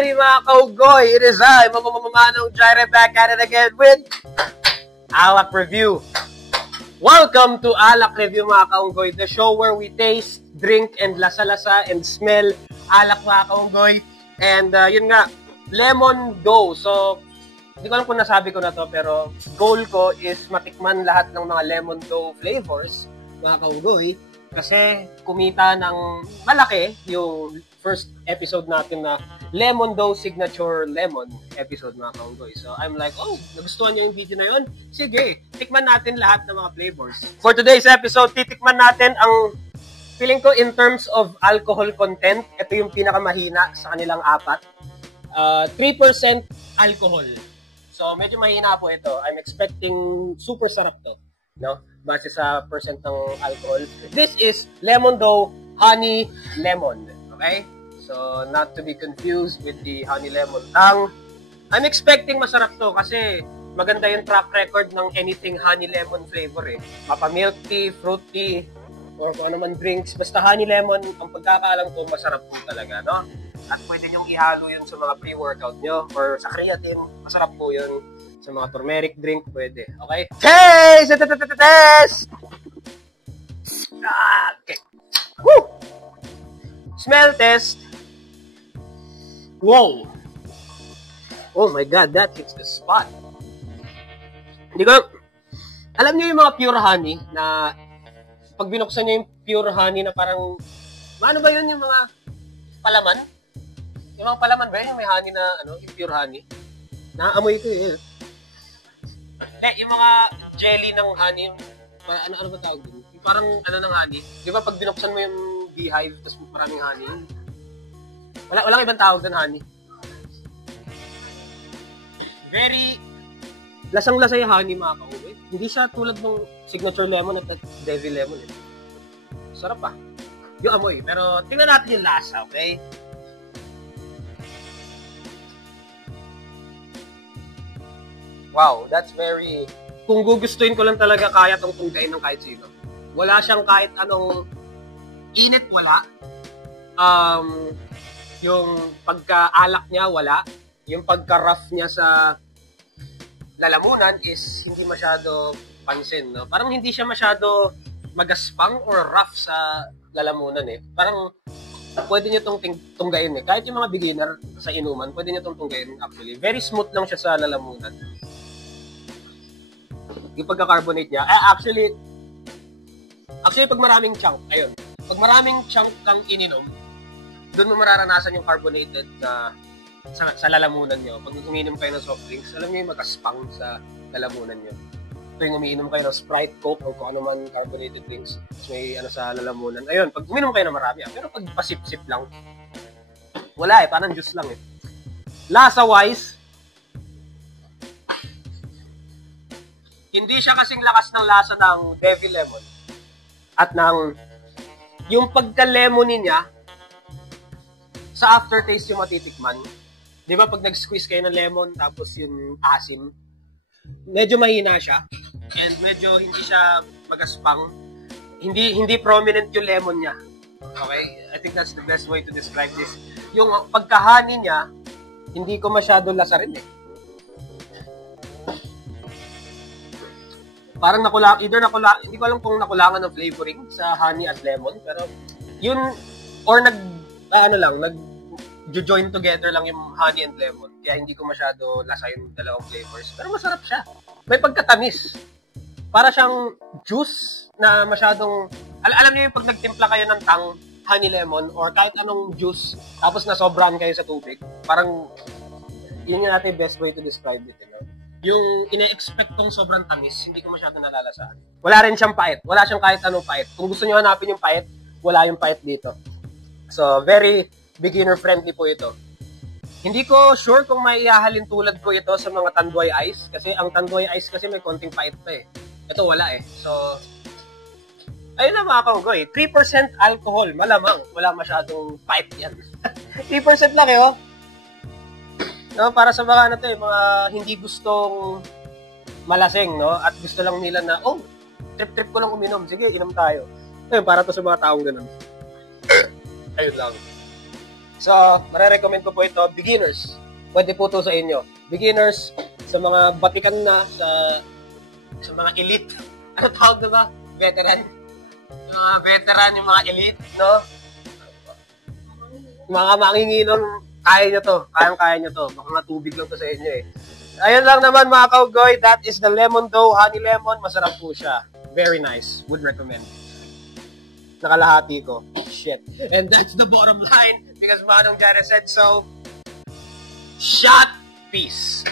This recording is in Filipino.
ready mga kaugoy? It is I, Mamamanong Jaire, back at it again with Alak Review. Welcome to Alak Review mga kaugoy, the show where we taste, drink, and lasa-lasa and smell alak mga kaugoy. And yun nga, Lemon Dough. So, hindi ko alam kung nasabi ko na to, pero goal ko is matikman lahat ng mga Lemon Dough flavors mga kaugoy. Kasi kumita ng malaki yung first episode natin na Lemon Dough Signature Lemon episode mga kaunggoy. So I'm like, oh, nagustuhan niyo yung video na yun? Sige, tikman natin lahat ng mga flavors. For today's episode, titikman natin ang feeling ko in terms of alcohol content. Ito yung pinakamahina sa kanilang apat. 3% alcohol. So medyo mahina po ito. I'm expecting super sarap to. No? Base sa percent ng alcohol. This is Lemon Dough Honey Lemon. Okay? So, not to be confused with the Honey Lemon Tang. I'm expecting masarap to kasi maganda yung track record ng anything honey lemon flavor eh. Mapa milk tea, fruit tea, or kung ano man drinks. Basta honey lemon, ang pagkakaalam ko, masarap po talaga, no? At pwede nyong ihalo yun sa mga pre-workout nyo or sa creatine. Masarap po yun. Sa mga turmeric drink, pwede. Okay? Taste! Test! Okay. Woo! Smell test. Wow! Oh my God, that hits the spot. Hindi ko... Alam niyo yung mga pure honey na pag binuksan niyo yung pure honey na parang... Ano ba yun yung mga palaman? Yung mga palaman ba yun? Yung may honey na, yung pure honey? Naaamoy ko yun. Yung mga jelly ng honey, ano ba tawag dun? Parang ng honey. Di ba pag binuksan mo yung beehive, tapos maraming honey, walang ibang tawag dun, honey. Very, lasang-lasa yung honey mga kauwi. Hindi siya tulad ng signature lemon at devil lemon. Eh. Sarap pa. Yung amoy. Pero tingnan natin yung lasa, okay? Wow, that's very... Kung gugustuhin ko lang talaga, kaya itong tunggain ng kahit sino. Wala siyang kahit anong init, wala. Yung pagka-alak niya, wala. Yung pagka-rough niya sa lalamunan is hindi masyado pansin, no? Parang hindi siya masyado magaspang or rough sa lalamunan, eh. Parang pwede niyo itong tunggain, eh. Kahit yung mga beginner sa inuman, pwede niyo itong tunggain, actually. Very smooth lang siya sa lalamunan. Yung pagka-carbonate niya, actually, pag maraming chunk, ayun, pag maraming chunk kang ininom, doon mo mararanasan yung carbonated sa lalamunan nyo. Pag umiinom kayo ng soft drinks, alam nyo yung magaspang sa lalamunan nyo. Pag umiinom kayo ng Sprite, Coke, o kung ano man carbonated drinks, may sa lalamunan. Ayun, pag uminom kayo ng marami, pero pag pasip-sip lang, wala eh, parang juice lang eh. Lasa-wise, hindi siya kasing lakas ng lasa ng Devil Lemon. At ng yung pagka-lemony niya, sa aftertaste yung matitikman. Di ba pag nag-squeeze kayo ng lemon tapos yung asin, medyo mahina siya. And medyo hindi siya magaspang. Hindi prominent yung lemon niya. Okay? I think that's the best way to describe this. Yung pagka-honey niya, hindi ko masyado lasa rin eh. Parang hindi ko alam kung nakulangan ng flavoring sa honey at lemon, pero yun, or nag-join together lang yung honey and lemon, kaya hindi ko masyado lasa yung dalawang flavors, pero masarap siya. May pagkatamis. Para siyang juice na masyadong, alam niyo yung pag nagtimpla kayo ng tang, honey lemon, or kahit anong juice, tapos nasobrahan kayo sa tubig, parang, yun yung natin best way to describe it, you know? Yung ina-expect kong sobrang tamis, hindi ko masyado nalalasaan. Wala rin siyang pait. Wala siyang kahit anong pait. Kung gusto niyo hanapin yung pait, wala yung pait dito. So, very beginner-friendly po ito. Hindi ko sure kung may ihahalin tulad ko ito sa mga Tanduay Ice. Kasi ang Tanduay Ice kasi may konting pait pa eh. Ito wala eh. So, ayun na mga kaunggoy. 3% alcohol. Malamang. Wala masyadong pait yan. 3% lang eh oh. No, para sa mga mga hindi gustong malasing, no? At gusto lang nila na, trip-trip ko lang uminom. Sige, inom tayo. Ayun, para to sa mga taong ganun. Ayun lang. So, marerecommend ko po ito, beginners. Pwede po ito sa inyo. Beginners, sa mga batikan na, sa mga elite. Ano tawag na ba? Veteran. Yung mga veteran, yung mga elite, no? Mga manginginom, kaya nyo to. Kayang-kaya nyo to. Baka nga tubig lang to sa inyo eh. Ayun lang naman mga kaugoy. That is the lemon dough, honey lemon. Masarap po siya. Very nice. Would recommend. Nakalahati ko. Shit. And that's the bottom line because Manong Jared said so. Shot. Peace.